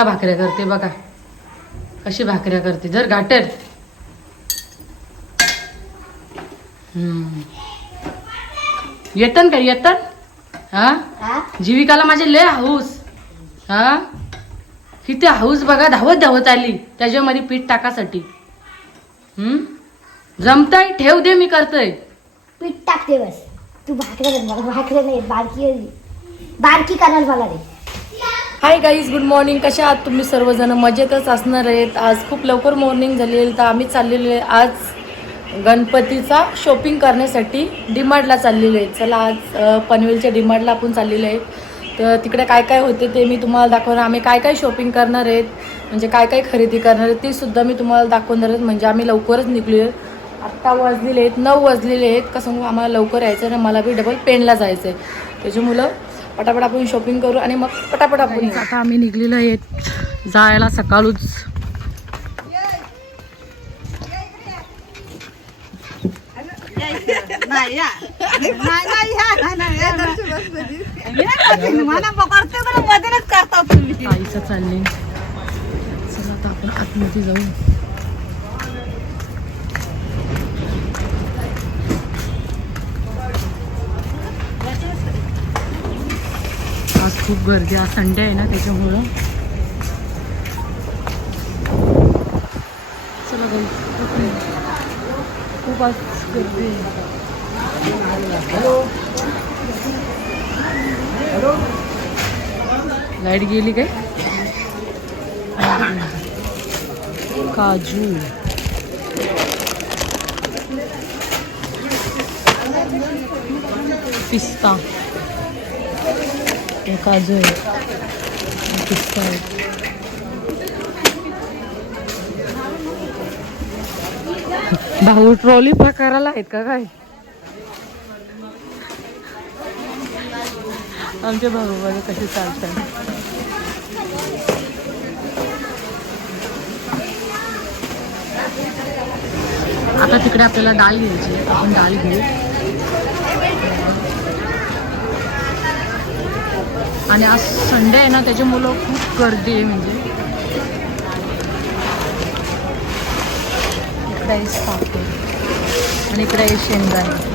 पिऊला भाकऱ्या करते बघा? कशी भाकऱ्या करते? जर घाटर हम्म. येतन का? येतन? हा? जीविकाला माझे लय हाऊस. हा? किती हाऊस बघा धावत धावत आली. त्याच्यामध्ये पीठ टाकासाठी. हम्म? जमताय? ठेव दे मी करतोय. पीठ टाकते बस. तू भाकऱ्या नाही बारकी. बारकी कराल मला रे हाय गाईज गुड मॉर्निंग कशा आहात तुम्ही सर्वजण? मजेतच असणार आहेत. आज खूप लवकर मॉर्निंग झाली तर आम्ही चाललेलो आहे आज गणपतीचा शॉपिंग करण्यासाठी डिमार्टला चाललेलो आहे. चला आज पनवेलच्या डिमार्टला आपण चाललेलो आहे. तर तिकडे काय काय होते ते मी तुम्हाला दाखवणार. आम्ही काय काय शॉपिंग करणार आहेत म्हणजे काय काय खरेदी करणार आहेत ते सुद्धा मी तुम्हाला दाखवणार आहेत. म्हणजे आम्ही लवकरच निघलो आहे आत्ता वाजलेले आहेत नऊ वाजलेले आहेत. कसं मग आम्हाला लवकर यायचं आहे आणि मला बी डबल पेनला जायचं आहे त्याच्यामुळं पटापट आपण शॉपिंग करू आणि मग पटापट आपण आता आम्ही निघलेलो आहेत जायला सकाळूच आईचं चालले चला आता आपण आतमध्ये जाऊ आज खूप गर्दी आज संडे आहे ना त्याच्यामुळं. चला खूप आज गर्दी आहे. लाइट गेली काय? काजू. पिस्ता. हे काजू आहे पिस्ता आहे भाऊ ट्रॉली प्रकाराला आहेत का काय? आमचे भाऊ बघा कसे चालतात? आता तिकडे आपल्याला डाळ घ्यायची आपण डाळ घेऊ. आणि आज संडे आहे ना त्याच्यामुळं खूप गर्दी आहे म्हणजे. इकडे आहे साखर आणि इकडे आहे शेंगदाणे.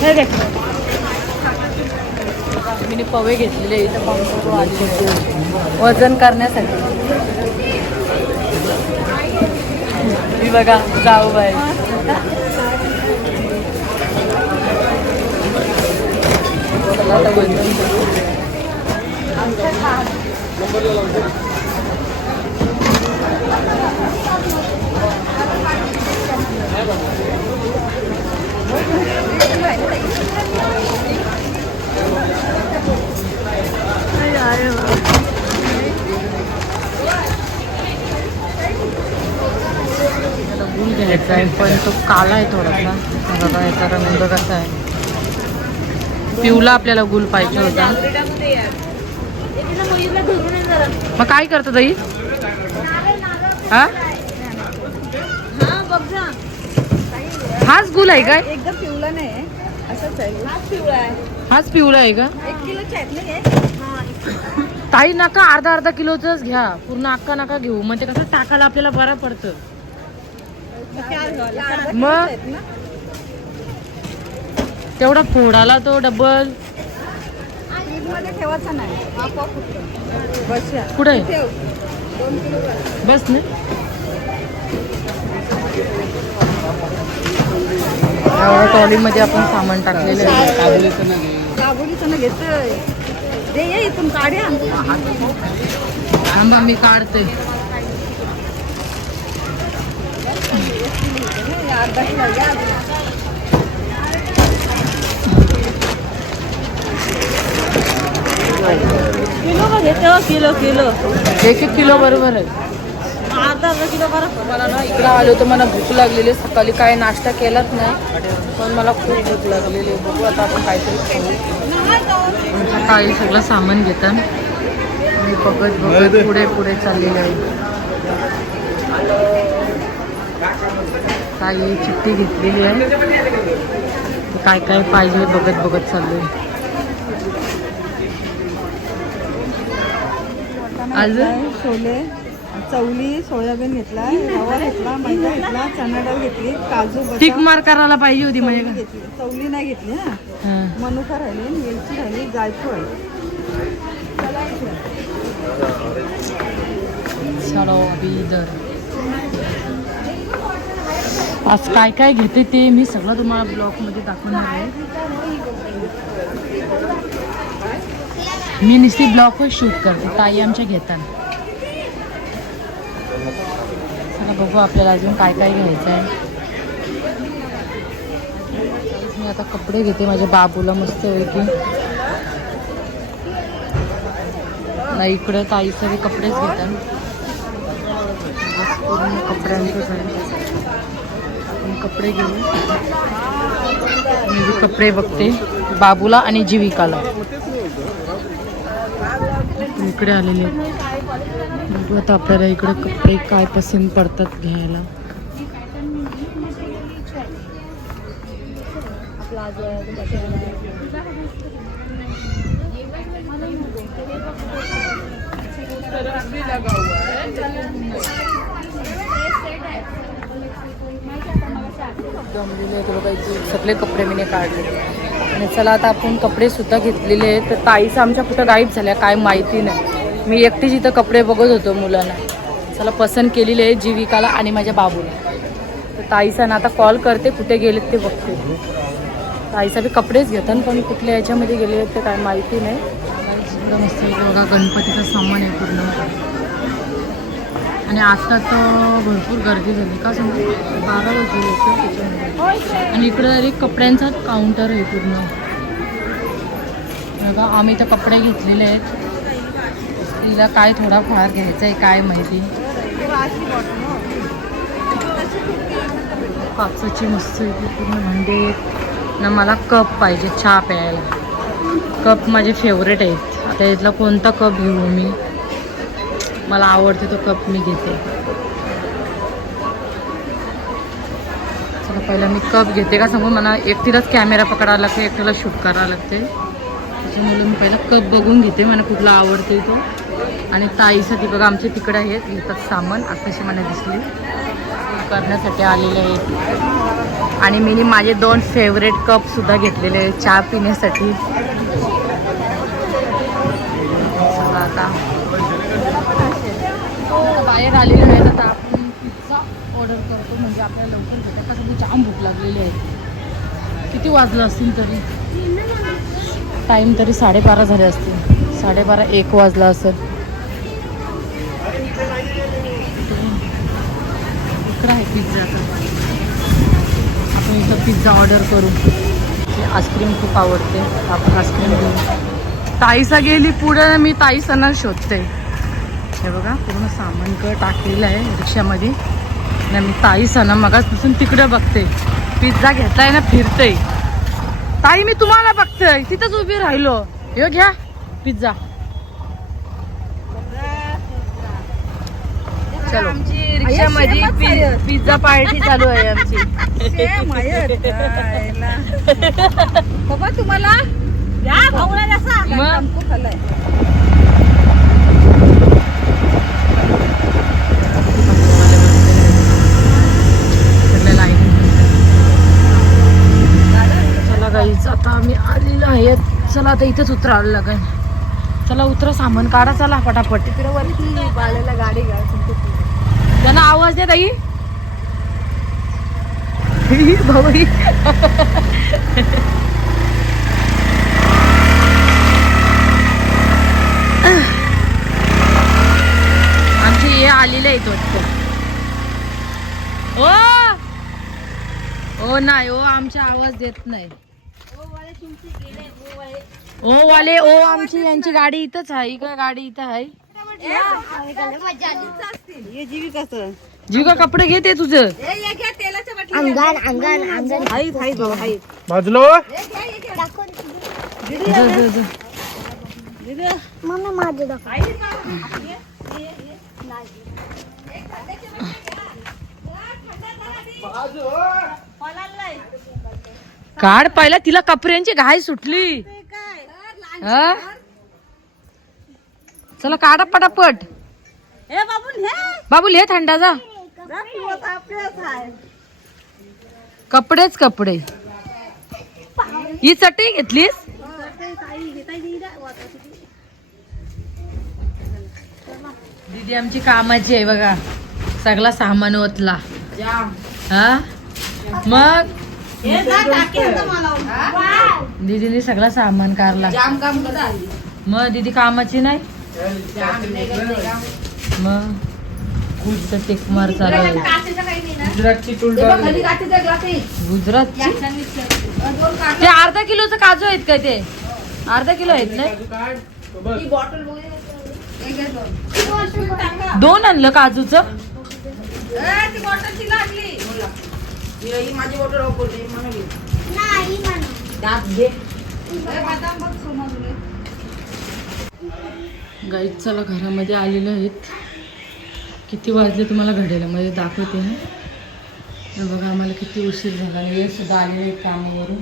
हे मी पवे घेतलेले इथं पाऊस आलेले वजन करण्यासाठी. मी बघा जाऊ बाई चला आता वजन करू. त्याला गुल घ्यायचा आहे पण तो काला आहे थोडासा. बघा याचा रंग कसा आहे. पिवला आपल्याला गुल पाहिजे होता. मग काय करत ताई? हा? हाच गुल आहे का एकदम पिवला नाही हाच पिवळा आहे का? ताई नका अर्धा अर्धा किलोच घ्या. पूर्ण अक्का नका घेऊ. म्हणजे कसं टाकायला आपल्याला बरं पडतं. मग चार घ्यावं लागतात. मग आहेत ना? तेवढा फोडाला तो डबल ठेवायचा नाही कुठे? बस. ना. एवढ्या ट्रॉलीमध्ये आपण सामान टाकलेलं आहे. काबुलीचं ना घेतोय दे ये इथून काढ्या थांबा मी काढते. अर्धा किलो या किलो का घेतो किलो किलो. एक एक किलो बरोबर आहे. अर्धा अर्धा किलो बरं. मला ना इकडं आलो तर मला भूक लागलेली. सकाळी काय नाश्ता केलाच नाही पण मला खूप भूक लागलेली. बघू आता आपण काहीतरी खाऊ. सकाळी सगळं सामान घेतात. मी बघत बघत पुढे पुढे चाललेले आहे. काही चिठ्ठी घेतलेली आहे. काय काय पाहिजे बघत बघत चाललोय. घेतलाय छोले चवली सोयाबीन घेतलाय रवा घेतला मैदा घेतला चणा डाळ घेतली काजू टिक मार करायला पाहिजे होती म्हणजे घेतली. चवली नाही घेतली हा. हा. मनुका राहिली मिरची राहिली जायफळ. चलो अभी इधर आज काय काय घेते ते मी सगळं तुम्हाला ब्लॉकमध्ये दाखवणार आहे. मी नुसती ब्लॉगवर शूट करते ताई आमच्या घेतात चला बघू आपल्याला अजून काय काय घ्यायचं आहे. मी आता कपडे घेते माझ्या बाबूला मस्त पैकी. नाही इकडे ताई सगळे कपडेच घेतात. बस पूर्ण कपडे घेऊ मी कपडे बघते. बाबूला आणि जीविकाला. इकडे आलेले बघू आता आपल्याला इकडे कपडे काय पसंत पडतात घ्यायला? जमलेले आहेत बघा इथे सगळे कपडे मी काढले. आणि चला आता आपण कपडे सुद्धा घेतलेले आहेत. तर ताईचं आमच्या कुठं गायब झाल्या काय माहिती नाही. मी एकटीच इथं कपडे बघत होतो मुलांना. चला पसंत केलेले आहे जीविकाला आणि माझ्या बाबूला. तर ताईचा ना आता कॉल करते कुठे गेलेत ते बघते. ताईसा बी कपडेच घेतात पण कुठल्या याच्यामध्ये गेले आहेत ते काय माहिती नाही. मस्त बघा गणपतीचं सामान आहे पूर्ण. आणि आता तर भरपूर गर्दी झाली. का सांगू? बारा वाजले होते त्याच्यामध्ये. आणि इकडं एक कपड्यांचा काउंटर आहे पूर्ण. बघा आम्ही तर कपडे घेतलेले आहेत. तिला काय थोडाफार घ्यायचं आहे काय माहिती. कापसाची मस्त पूर्ण भांडे. ना मला कप पाहिजे चहा प्यायला. कप माझे फेवरेट आहेत. आता यातला कोणता कप घेऊ मी? मला आवडते तो कप मी घेते. चला पहिला मी कप घेते का सांगू? मला एकटीलाच कॅमेरा पकडावा लागते एकटीला शूट करायला लागते. त्याच्यामुळे मी पहिला कप बघून घेते मला कुठला आवडते तो. आणि ताईसाठी बघा आमचे तिकडे आहेत घेतात सामान आताशी मला दिसली. करण्यासाठी आलेले आहेत. आणि मी माझे दोन फेवरेट कप सुद्धा घेतलेले आहेत चहा पिण्यासाठी. चला आता. बाहेर आलेले आहे आता आपण पिझ्झा ऑर्डर करतो. म्हणजे आपल्याला लवकर भेटेल कसं की जाम भूक लागलेली आहे. किती वाजलं असतील तरी? टाईम तरी साडेबारा झाले असतील. साडेबारा एक वाजला असेल. इकडं आहे पिझ्झा आपण इथं पिझ्झा ऑर्डर करू. आईस्क्रीम खूप आवडते. आपण आईस्क्रीम घेऊ. ताईसा गेली पुढे मी ताईसांना शोधते. हे बघा पूर्ण सामान क टाकलेलं आहे रिक्षामध्ये. आणि मी ताईसना मगाचपासून तिकडे बघते. पिझ्झा घेतलाय ना फिरते ताई मी तुम्हाला बघतोय. तिथंच उभी राहिलो. हे घ्या पिझ्झा. चलो. आमची रिक्षामध्ये. पिझ्झा पार्टी चालू आहे आमची. बाबा तुम्हाला या भाऊला जसा मग? टमकू खाल्लाय. सगळ्या लाईन चला गाईच आता आम्ही आलेलो आहे चला आता इथेच उतरावं लागेल चला उतरा सामान काढा चला पटापट. तिकडे वरती बाळाला गाडी गाडी त्यांना आवाज द्या ताई. भाऊ आमचे हे आलेले आहेत वाटतं. ओ! ओ नाही ओ आमचा आवाज देत नाही. ओ वाले ओ आमची यांची गाडी इथंच आहे इकडे गाडी इथं आहे. हे जीविकाचं जीव का कपडे घेते तुझं हे अंगण अंगण. मम्मी माझं दाखव. काढ पहिला तिला कपड्यांची घाई सुटली. हा? चला काढा पटापट. हे बाबू हे. थंडाचा जा. कपडेच कपडे. ही चटई घेतलीस? दीदी आमची कामाची आहे बघा. सगळा सामान ओतला. हा? मग? दीदीने सगळा सामान काढला मग दीदी कामाची नाही? मग गुजचं टेक मार चालू. गुजरात? ते अर्धा किलोचं काजू आहेत का ते? अर्धा किलो आहेत ना? दोन. आणलं काजूचं? नाही. गाईत चला घरामध्ये आलेले आहेत. किती वाजले तुम्हाला घड्याळामध्ये दाखवते ना हे बघा आम्हाला किती उशीर झाला. आणि हे सुद्धा आलेले आहेत कामावरून.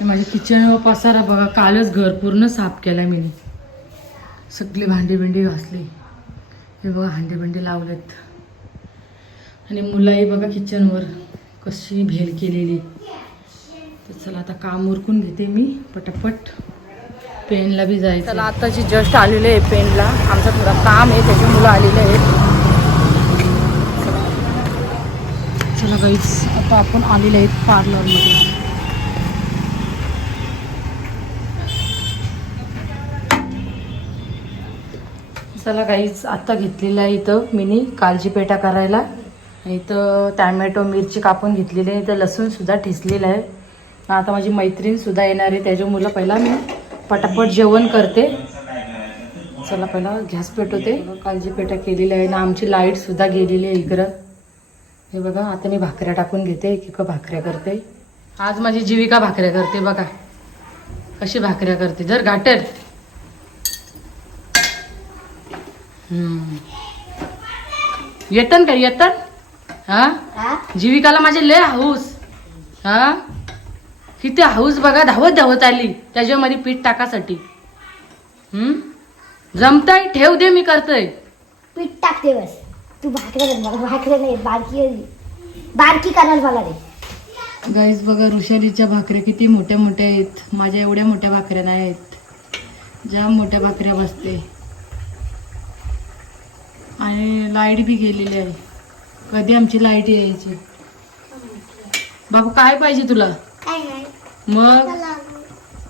हे माझ्या किचन व पसारा बघा कालच घर पूर्ण साफ केला मी. सगळी भांडी बिंडी घासली. हे बघा भांडी बिंडी लावलेत. आणि मुलाही बघा किचनवर कशी भेल केलेली. तर चला आता काम उरकून घेते मी पटापट. पेनला बी जायचं चला आताची जस्ट आलेले आहे पेनला आमचं थोडं काम आहे त्याची मुलं आलेले आहेत. चला गाईच आता आपण आलेले आहेत पार्लरमध्ये चला गाईच आता घेतलेलं आहे इथं मिनी कालजी पेटा करायला. इथं टॅमॅटो मिरची कापून घेतलेली आहे. इथं लसूणसुद्धा ठेचलेलं आहे. आता माझी मैत्रीणसुद्धा येणार आहे. त्याच्या मुलं पहिला मी पटापट जेवण करते. चला पहिला गॅस पेटवते. कालजी पेटा केलेली आहे. ना आमची लाईटसुद्धा गेलेली आहे इकडं. हे बघा आता मी भाकऱ्या टाकून घेते. एक एक भाकऱ्या करते. आज माझी जीविका भाकऱ्या करते बघा. कशी भाकऱ्या करते. जर घाटर येतन का? येतन? हा? जीविकाला माझे लय हाऊस. हा? किती हाऊस बघा धावत धावत आली त्याच्यामध्ये पीठ टाकासाठी. हम्म? जमताय ठेव दे मी करतोय. पीठ टाकते बस. तू भाकऱ्या कर मला भाकऱ्या नाही येत, बारकी आहे. बारकी करायला मला रे. गाईज बघा ऋषालीच्या भाकऱ्या किती मोठ्या मोठ्या आहेत. माझ्या एवढ्या मोठ्या भाकऱ्या नाही आहेत. जाम मोठ्या भाकऱ्या बसते. आणि लाइट बी गेलेली आहे. कधी आमची लाइट यायची. बाबू काय पाहिजे तुला? मग?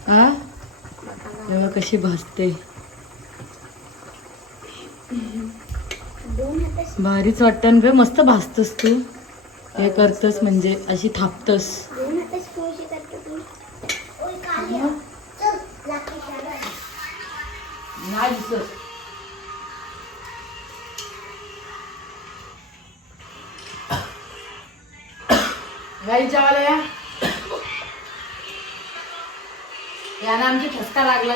हा तेव्हा कशी भाजते भारीच वाटतं ग मस्त भाजतस तू. हे करतस म्हणजे अशी थापतस. नाही दिसत. गाई जेवायला या यानं आमची ठसका लागला